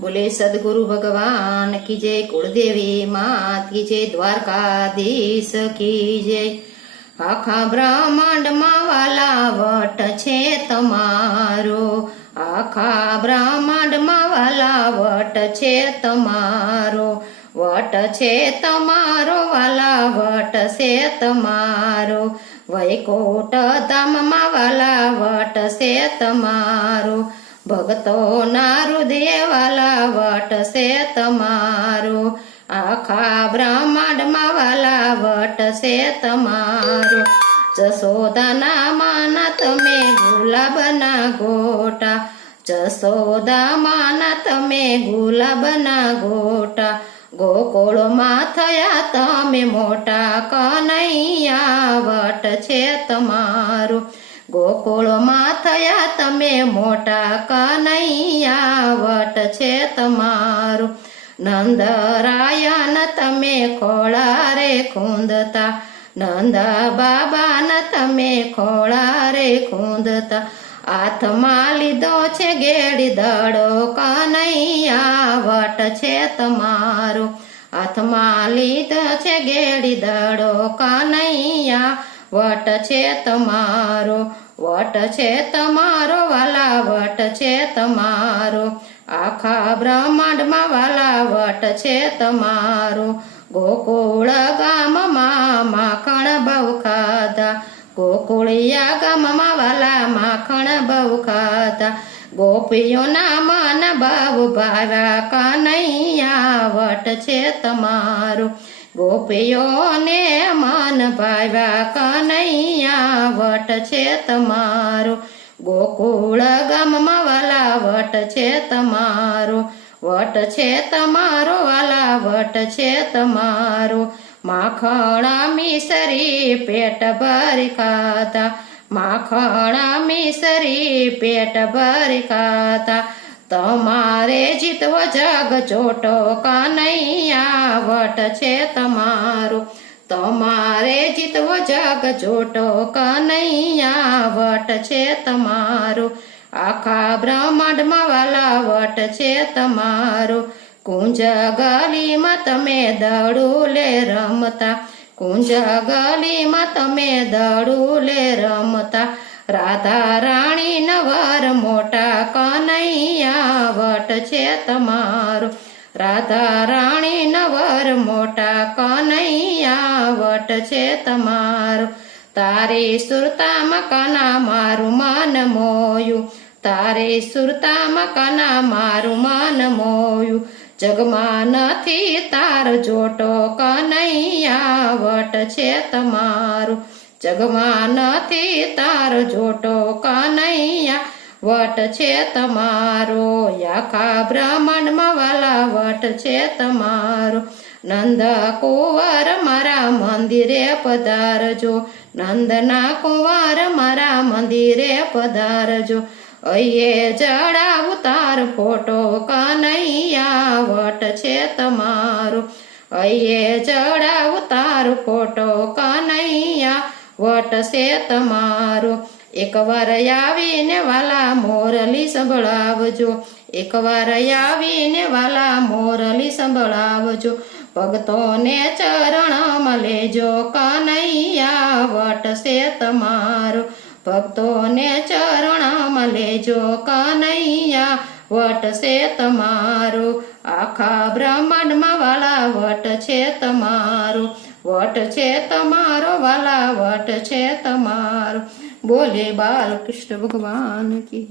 બોલે, સદગુરુ ભગવાન કી જય, કુળદેવી માત કી જય, દ્વારકાધીશ કી જય. આખા બ્રહ્માંડમાં વાલા વટ છે તમારો. આખા બ્રહ્માંડમાં વાલા વટ છે તમારો. વટ છે તમારો વાલા વટ છે તમારો. વૈકોટ ધામમાં વાલા વટ છે તમારો. ભક્તો ના હૃદય વાલા વટ છે તમારું. આખા બ્રહ્માંડમાં વાલા વટ છે તમારું. જસોદાના માના તમે ગુલાબના ગોટા. જસોદા માના તમે ગુલાબના ગોટા. ગોકુળમાં થયા તમે મોટા કનૈયા વટ છે ગોકુળમાં થયા તમે મોટા કનૈયા વટ છે તમારું. નંદરાયન તમે ખોળા રે ખૂંદતા. નંદ બાબાના તમે ખોળા રે ખૂંદતા. હાથમાં લીધો છે ગેડી દડો કનૈયા વટ છે તમારું. હાથમાં લીધો છે ગેડી દડો કનૈયા વટ છે તમારો, વટ છે તમારો, વાલા વટ છે તમારો. આખા બ્રહ્માંડમાં વાલા વટ છે તમારો. ગોકુળ ગામમાં માખણ બહુ ખાધા. ગોકુળિયા ગામમાં વાલા માખણ બહુ ખાધા. ગોપીઓના મન બહુ ભાવ્યા કનૈયા વટ છે તમારું. ગોપીઓને મન ભાવ્યા કનૈયા, વટ છે તમારો. ગોકુળ ગામમાં વાલા, વટ છે તમારો. વટ છે તમારો વાલા, વટ છે તમારો. માખણા મિસરી પેટ ભરી ખાતા માખણા મિસરી પેટ ભરી ખાતા તમારે જીતવો જગ ચોટો કનૈયા વટ છે તમારું. તમારે જીતવો જગ ચોટો કનૈયા વટ છે તમારું. આખા બ્રહ્માંડમાં વાલા વટ છે તમારું. કુંજ ગલીમાં તમે દડુલે રમતા. કુંજ ગલીમાં તમે દડુલે રમતા. રાધા રાણી નવર મોટા કનૈયા વટ છે તમારું. રાધા રાણી નવર મોટા કનૈયા વટ છે તમારું. તારે સુરતામાં કાના મારું માન મોયું. તારે સુરતામાં કાના મારું માન મોયું. જગમાં નથી તાર જોટો કનૈયા વટ છે તમારું. જગમાં નથી તાર જોટો કનૈયા, વટ છે તમારો? આખા બ્રહ્માંડમાં વાલા વટ છે તમારો? નંદ કુંવર મારા મંદિરે પધારજો, નંદના કુંવર મારા મંદિરે પધારજો. અયે જડાવ તાર ફોટો કનૈયા, વટ છે તમારો? અયે જડાવ તાર ફોટો કનૈયા વટ છે તમારો. એકવાર આવીને વાલા મોરલી સંભળાવજો. એકવાર આવીને વાલા મોરલી સંભળાવજો. ભક્તોને ચરણમાં લેજો કનૈયા. વટ છે તમારો. ભક્તોને ચરણમાં લેજો કનૈયા. વટ છે તમારો. આખા બ્રહ્માંડમાં વાલા વટ છે તમારો. વટ છે તમારો વાલા વટ છે તમારો બોલે બાલકૃષ્ણ ભગવાન કી.